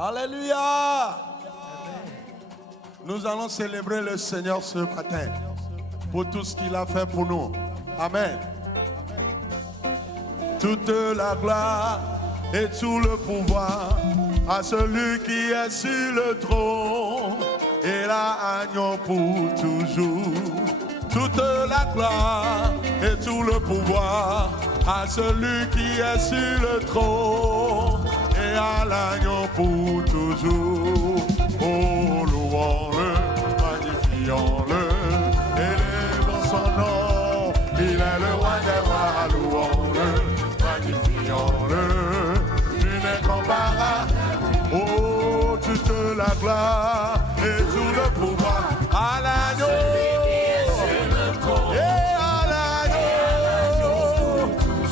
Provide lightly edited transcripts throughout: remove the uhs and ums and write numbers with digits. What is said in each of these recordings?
Alléluia. Nous allons célébrer le Seigneur ce matin pour tout ce qu'il a fait pour nous. Amen. Toute la gloire et tout le pouvoir à celui qui est sur le trône et l'agneau pour toujours. Toute la gloire et tout le pouvoir à celui qui est sur le trône et à l'agneau pour toujours. Oh, louons-le, magnifions-le, élevons son nom. Il est le roi des rois, louons-le, magnifions-le, nul n'est comparable. Oh, toute la gloire et tout le pouvoir à l'agneau. Et à l'agneau,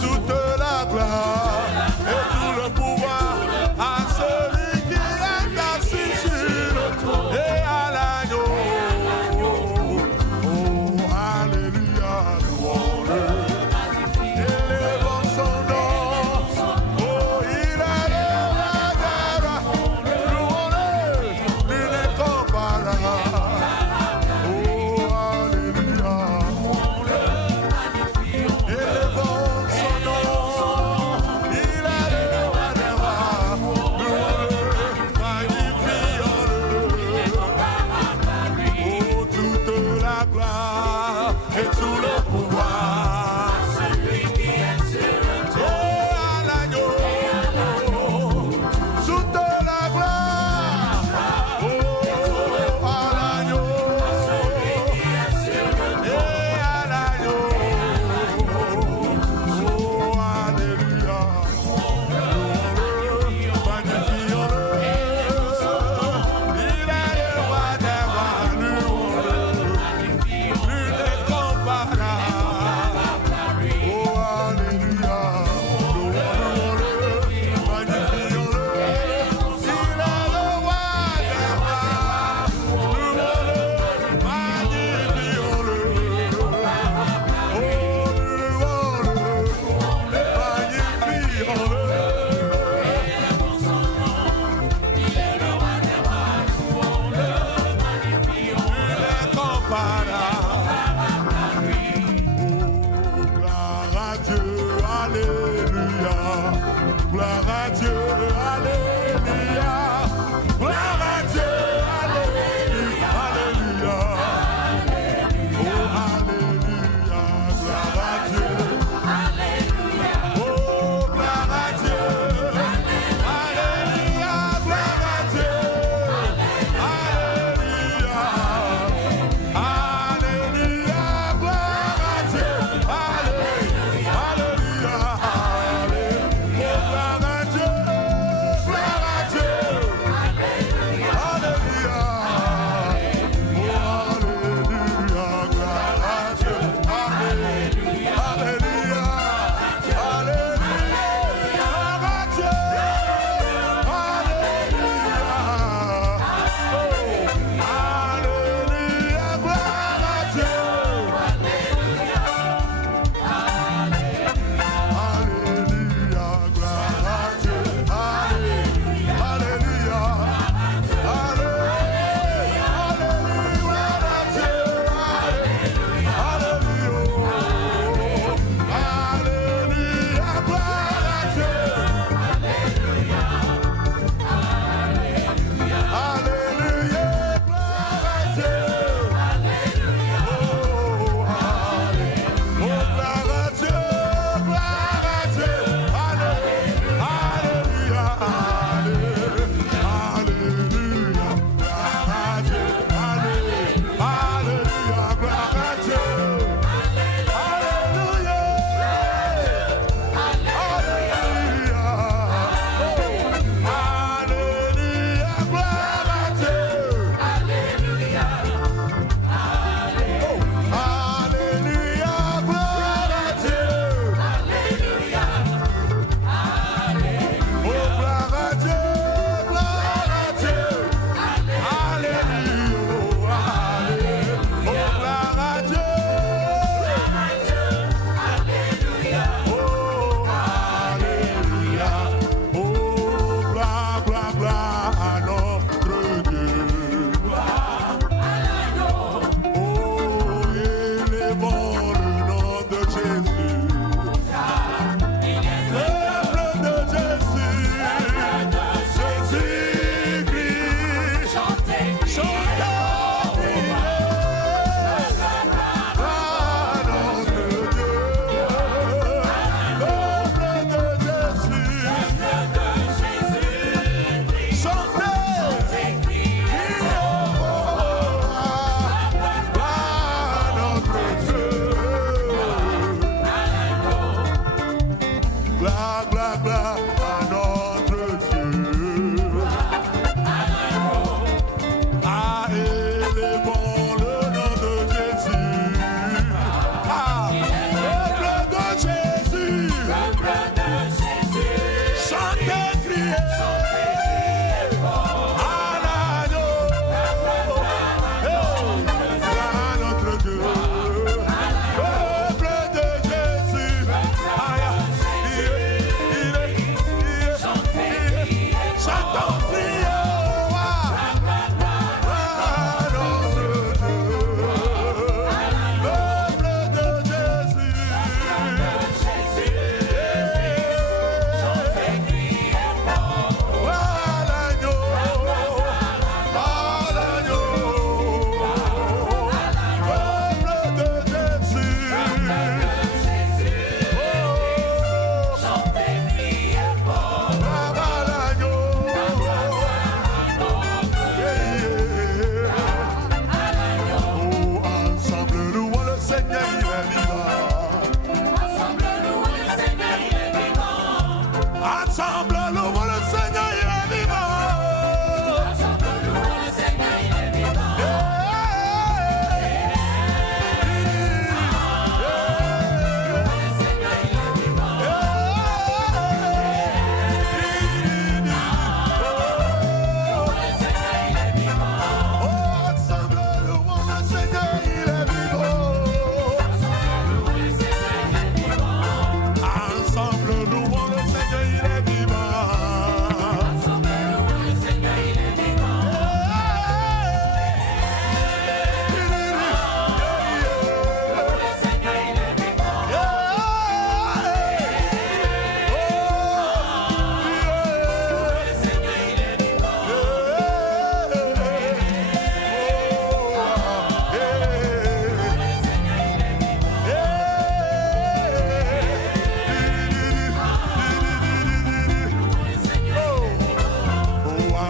toute la gloire et tout le pouvoir à celui qui est assis sur le trône et à l'agneau. Oh, alléluia, louons-le, élevons son nom. Oh, il est le roi des rois, louons-le, nul n'est comparable.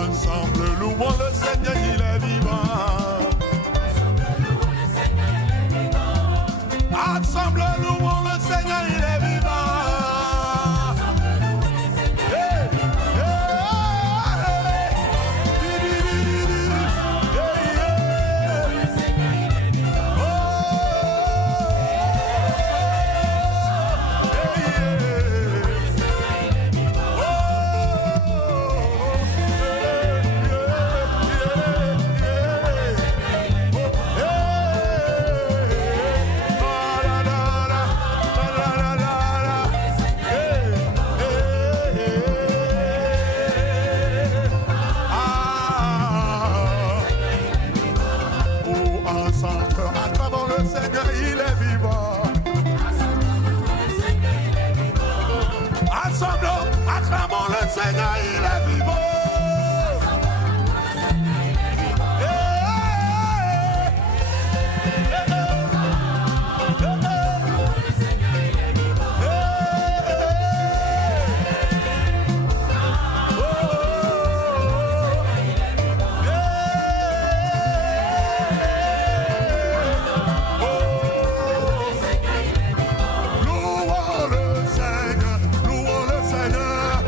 ensemble, louons le Seigneur, il est vivant. Ensemble, louons le Seigneur, il est vivant. Seigneur, il est vivant. Louons le Seigneur, louons le Seigneur.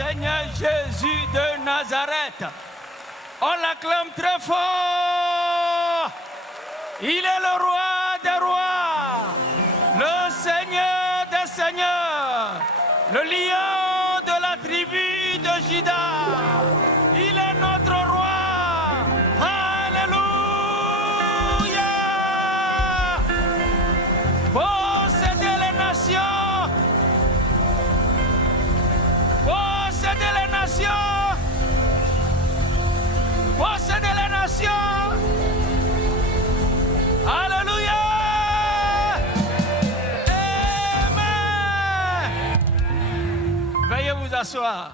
Seigneur Jésus de Nazareth. On l'acclame très fort. Il est le roi des rois, le Seigneur des seigneurs, le lion de la tribu de Juda. Il est notre roi. Alléluia. Possédez les nations. Possédez les nations. Possédez les nations. Alléluia. Amen. Veuillez vous asseoir.